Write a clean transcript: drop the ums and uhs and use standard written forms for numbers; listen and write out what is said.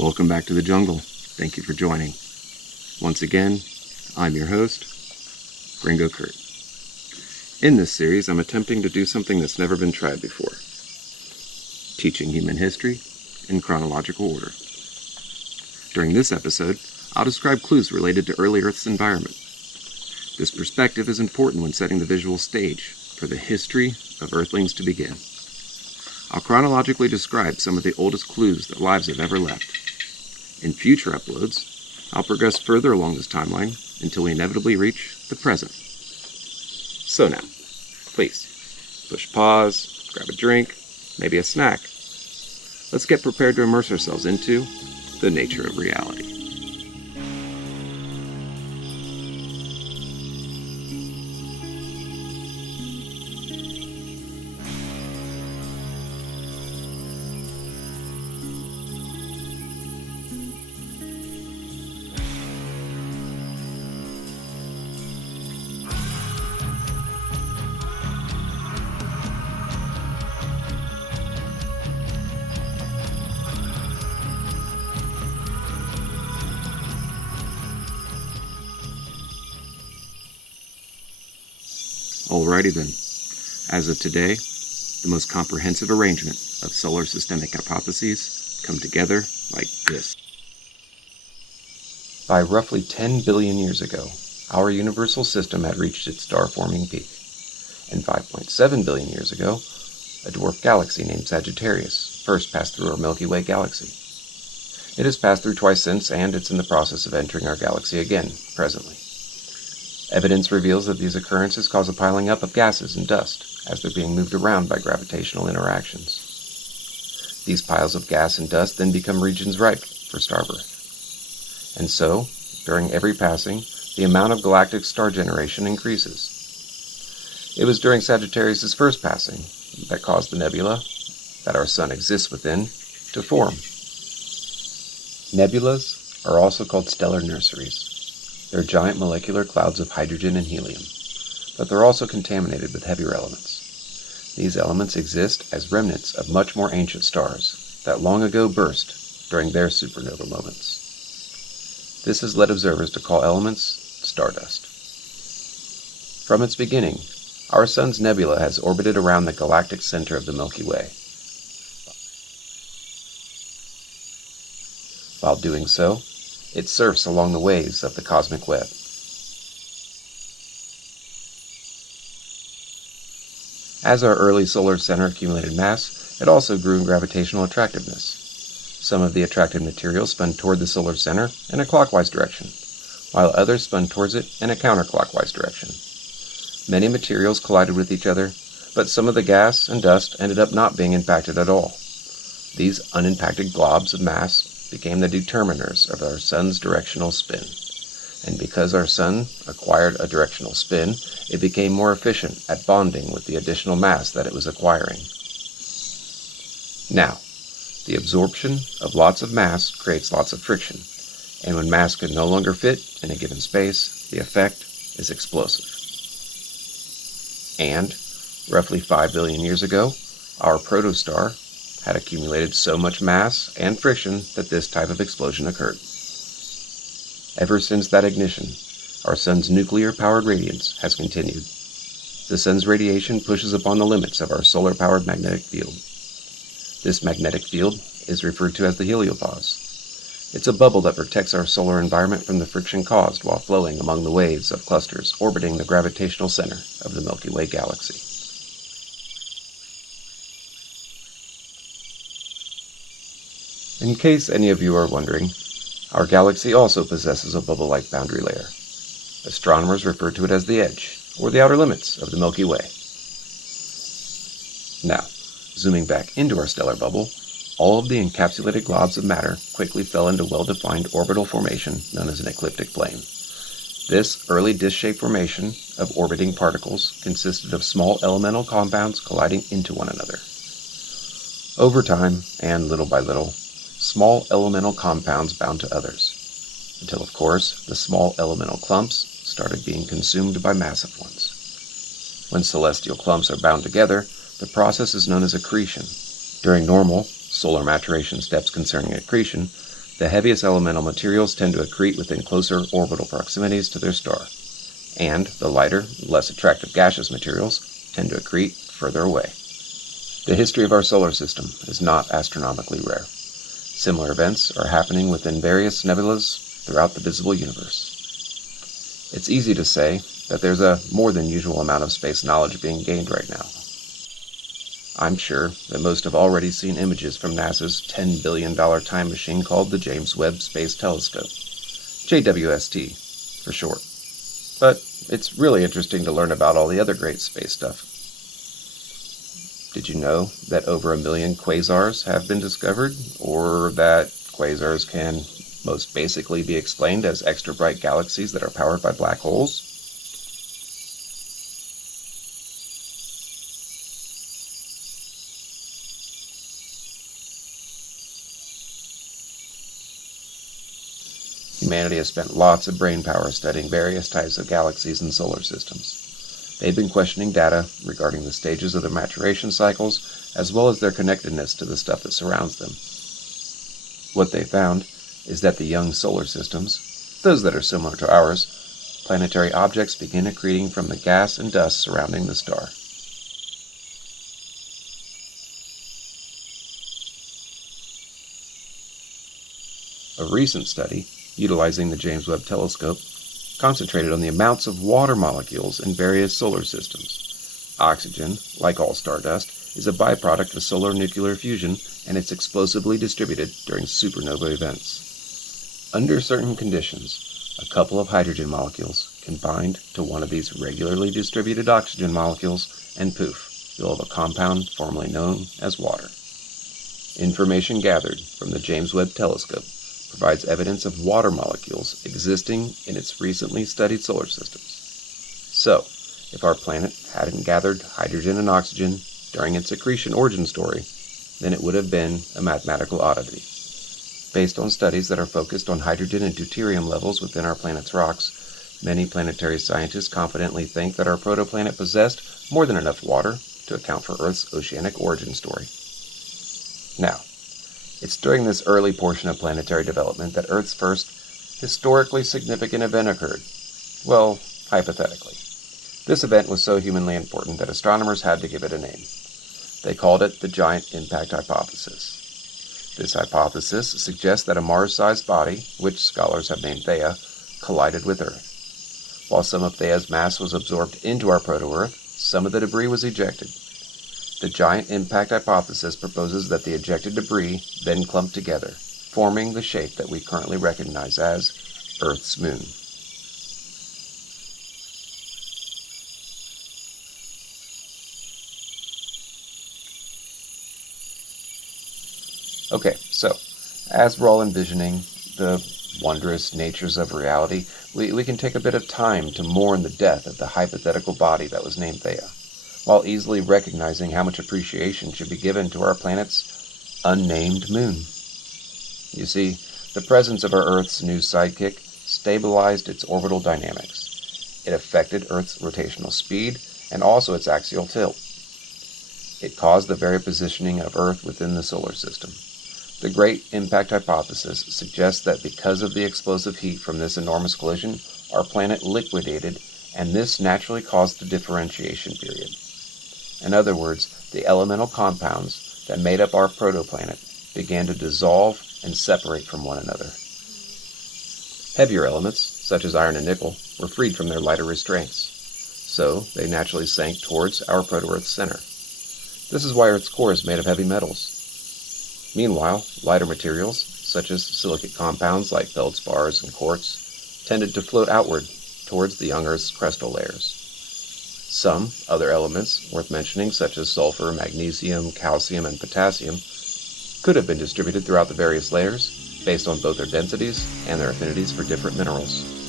Welcome back to the jungle. Thank you for joining. Once again, I'm your host, Gringo Curt. In this series, I'm attempting to do something that's never been tried before. Teaching human history in chronological order. During this episode, I'll describe clues related to early Earth's environment. This perspective is important when setting the visual stage for the history of Earthlings to begin. I'll chronologically describe some of the oldest clues that lives have ever left. In future uploads, I'll progress further along this timeline until we inevitably reach the present. So now, please, push pause, grab a drink, maybe a snack. Let's get prepared to immerse ourselves into the nature of reality. Alrighty then, as of today, the most comprehensive arrangement of solar systemic hypotheses come together like this. By roughly 10 billion years ago, our universal system had reached its star-forming peak. And 5.7 billion years ago, a dwarf galaxy named Sagittarius first passed through our Milky Way galaxy. It has passed through twice since, and it's in the process of entering our galaxy again, presently. Evidence reveals that these occurrences cause a piling up of gases and dust as they're being moved around by gravitational interactions. These piles of gas and dust then become regions ripe for starbirth. And so, during every passing, the amount of galactic star generation increases. It was during Sagittarius' first passing that caused the nebula that our Sun exists within to form. Nebulas are also called stellar nurseries. They're giant molecular clouds of hydrogen and helium, but they're also contaminated with heavier elements. These elements exist as remnants of much more ancient stars that long ago burst during their supernova moments. This has led observers to call elements stardust. From its beginning, our Sun's nebula has orbited around the galactic center of the Milky Way. While doing so, it surfs along the waves of the cosmic web. As our early solar center accumulated mass, it also grew in gravitational attractiveness. Some of the attractive materials spun toward the solar center in a clockwise direction, while others spun towards it in a counterclockwise direction. Many materials collided with each other, but some of the gas and dust ended up not being impacted at all. These unimpacted globs of mass became the determiners of our Sun's directional spin. And because our Sun acquired a directional spin, it became more efficient at bonding with the additional mass that it was acquiring. Now, the absorption of lots of mass creates lots of friction, and when mass can no longer fit in a given space, the effect is explosive. And, roughly 5 billion years ago, our protostar had accumulated so much mass and friction that this type of explosion occurred. Ever since that ignition, our Sun's nuclear-powered radiance has continued. The Sun's radiation pushes upon the limits of our solar-powered magnetic field. This magnetic field is referred to as the heliopause. It's a bubble that protects our solar environment from the friction caused while flowing among the waves of clusters orbiting the gravitational center of the Milky Way galaxy. In case any of you are wondering, our galaxy also possesses a bubble-like boundary layer. Astronomers refer to it as the edge, or the outer limits of the Milky Way. Now, zooming back into our stellar bubble, all of the encapsulated globs of matter quickly fell into well-defined orbital formation known as an ecliptic plane. This early disc-shaped formation of orbiting particles consisted of small elemental compounds colliding into one another. Over time, and little by little, small elemental compounds bound to others, until of course the small elemental clumps started being consumed by massive ones. When celestial clumps are bound together, the process is known as accretion. During normal solar maturation steps concerning accretion, The heaviest elemental materials tend to accrete within closer orbital proximities to their star, and the lighter, less attractive gaseous materials tend to accrete further away. The history of our solar system is not astronomically rare. Similar events are happening within various nebulas throughout the visible universe. It's easy to say that there's a more than usual amount of space knowledge being gained right now. I'm sure that most have already seen images from NASA's $10 billion time machine called the James Webb Space Telescope, JWST for short. But it's really interesting to learn about all the other great space stuff. Did you know that over 1 million quasars have been discovered, or that quasars can most basically be explained as extra bright galaxies that are powered by black holes? Humanity has spent lots of brain power studying various types of galaxies and solar systems. They've been questioning data regarding the stages of their maturation cycles, as well as their connectedness to the stuff that surrounds them. What they found is that the young solar systems, those that are similar to ours, planetary objects begin accreting from the gas and dust surrounding the star. A recent study, utilizing the James Webb Telescope, concentrated on the amounts of water molecules in various solar systems. Oxygen, like all stardust, is a byproduct of solar nuclear fusion, and it's explosively distributed during supernova events. Under certain conditions, a couple of hydrogen molecules can bind to one of these regularly distributed oxygen molecules, and poof, you'll have a compound formerly known as water. Information gathered from the James Webb Telescope provides evidence of water molecules existing in its recently studied solar systems. So, if our planet hadn't gathered hydrogen and oxygen during its accretion origin story, then it would have been a mathematical oddity. Based on studies that are focused on hydrogen and deuterium levels within our planet's rocks, many planetary scientists confidently think that our protoplanet possessed more than enough water to account for Earth's oceanic origin story. Now, it's during this early portion of planetary development that Earth's first historically significant event occurred. Well, hypothetically. This event was so humanly important that astronomers had to give it a name. They called it the Giant Impact Hypothesis. This hypothesis suggests that a Mars-sized body, which scholars have named Theia, collided with Earth. While some of Theia's mass was absorbed into our proto-Earth, some of the debris was ejected. The Giant Impact Hypothesis proposes that the ejected debris then clumped together, forming the shape that we currently recognize as Earth's moon. Okay, so, as we're all envisioning the wondrous natures of reality, we can take a bit of time to mourn the death of the hypothetical body that was named Theia, while easily recognizing how much appreciation should be given to our planet's unnamed moon. You see, the presence of our Earth's new sidekick stabilized its orbital dynamics. It affected Earth's rotational speed and also its axial tilt. It caused the very positioning of Earth within the solar system. The Great Impact Hypothesis suggests that because of the explosive heat from this enormous collision, our planet liquidated, and this naturally caused the differentiation period. In other words, the elemental compounds that made up our protoplanet began to dissolve and separate from one another. Heavier elements, such as iron and nickel, were freed from their lighter restraints, so they naturally sank towards our proto-Earth center. This is why Earth's core is made of heavy metals. Meanwhile, lighter materials, such as silicate compounds like feldspars and quartz, tended to float outward towards the young Earth's crustal layers. Some other elements worth mentioning, such as sulfur, magnesium, calcium, and potassium, could have been distributed throughout the various layers based on both their densities and their affinities for different minerals.